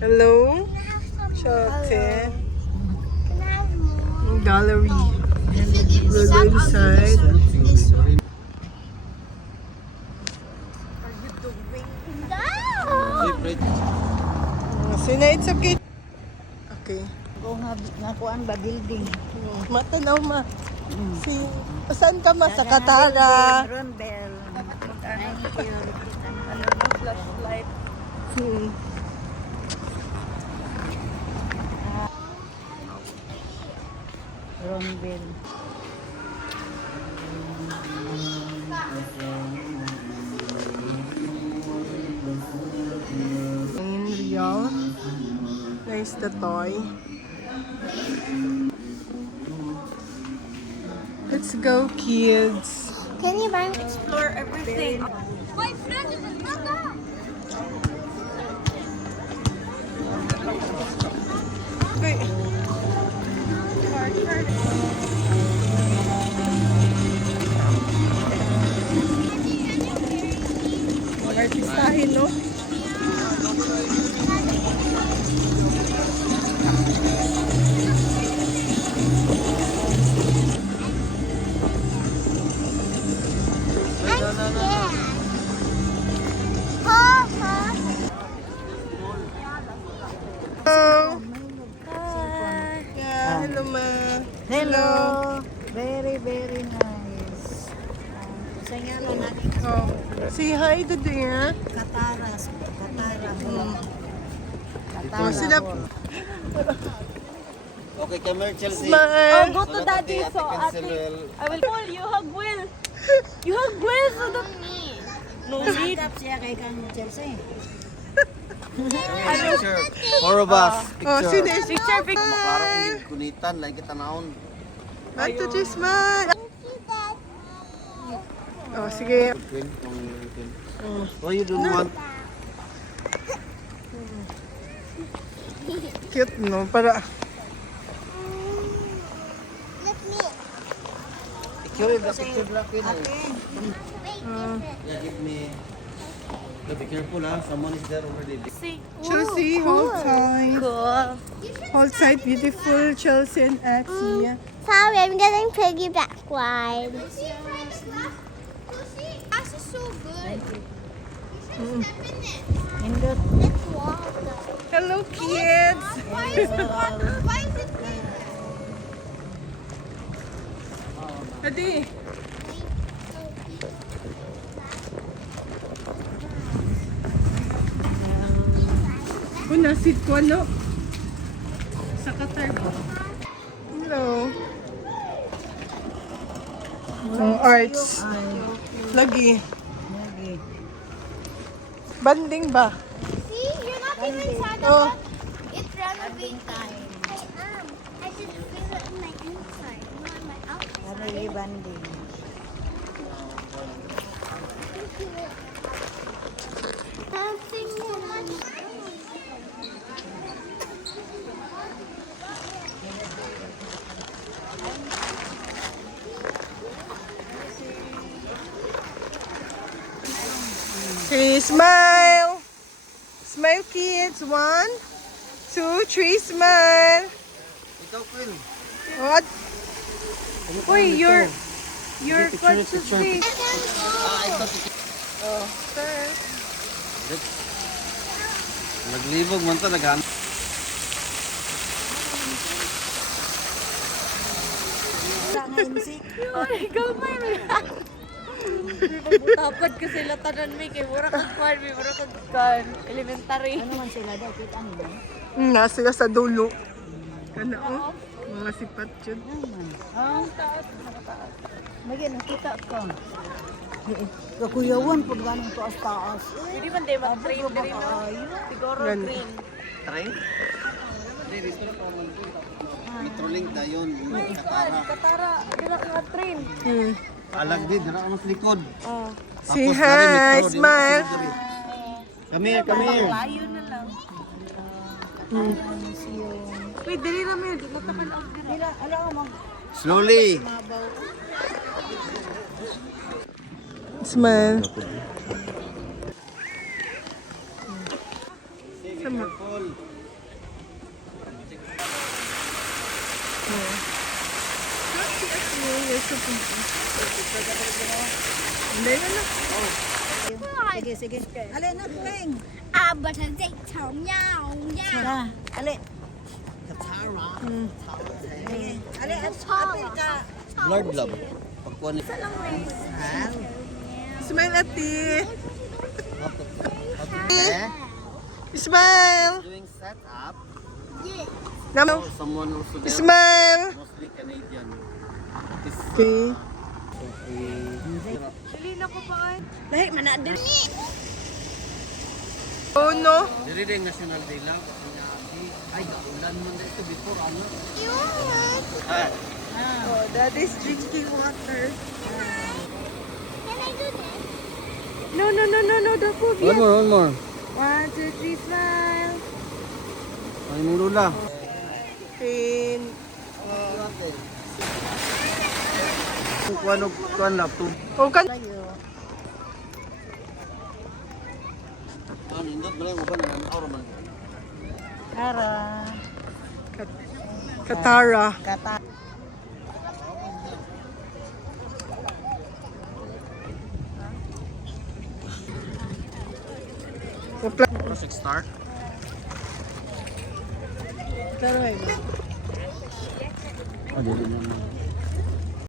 Hello? Shate. Gallery. We'll go inside. Sina, it's okay. Okay. Go nga kuan ba building. Matanaw ma. Si, saan ka ma? Sa Katara. Rombel. Flashlight. Rombel. Real. Nice the toy. Let's go, kids. Can you buy me explore everything? My friend is another. Wait. Artistahin, no? Hello, ma. Hello. Very, very nice. Sa ngalo natin Oh. Say hi to dear. Katara. Oh, sila. Okay, come here, Chelsea. Smile. Go to daddy so ate. I will call you. Hug Will. You hug Will so that no need. Tap siya kay kang Chelsea. Picture. Four of us. Oh, sino? Picture pic. Parang kunitan, like kita naon. One, two, three, smile. Oh, sige. Why you don't want? Cute, no? Para. Picture the picture black in. Yeah, give me. Be careful, ha? Someone is there already. Chelsea, hold tight. Cool. Hold tight, beautiful Chelsea and Axie. Sorry, I'm getting piggyback ride. This is so good. You should step in it. Indot. Let's walk. Hello, kids. Why is it water? Why is it clean? Adi. Una, sit ko, ano? Sa Qatar ba? Hello. Oh, arts. Lagi. Banding ba? See, you're not even sad Oh. about it's renovating time. I am. I just feel it in my inside, not in my outside. Family bonding. Nothing much. Okay, smile. Smile, kids. 1, 2, 3, smile. Ikaw, Queen. What? Uy, your Picture, conscious picture. face. Ito. Oh, sir. Naglibog man to, naghan. Ikaw may tapad ko sila tanan may kay mura kag kwan, may mura kag kwan, elementary. Ano man sila daw kita mo. Nasa sa dulo. Kana, oh. Mga sipat yun. Ah, Magi nakita ka. Kakuyawan pud ganong taas-taas. Hindi man day mag-train diri no. Siguro Gan- green. Train? Hindi, dito na po. Metrolink dayon. Katara. Katara, dira ka train. Alag din, dara ka mas likod. Oh. Say Tapos, dari hi, metro, di smile. ba? Come here, come here. Layo na lang. Wait, dili na may natakan ang dira. Dila, ala ka mag Slowly. mabaw. Smile. Careful. Hindi na na. Sige, sige. Alin na, Peng. À, bà thật dậy thống nhau nha. Tara, alin. Alin, apil ka. Blood love. Pagkuhan ni... Smile, ati. Eh? Smile. Doing setup. Naman. Someone also there. Smile. Mostly Canadian. This, Okay. Lahi, manadil. Oh, no. Dili din National Day lang. Ay, ulan mo na ito before ano? Ah, Oh, daddy's drinking water. Can I do this? No, no, no, no, no. The food. one more. 1, 2, 3, smile. Ay, mong lula. Pin. Kuan lap to. Oh, kan. Ah, nindot ba lang uban na araw man. Tara. Katara. Kata. Project start. Katara. Ah, dili na.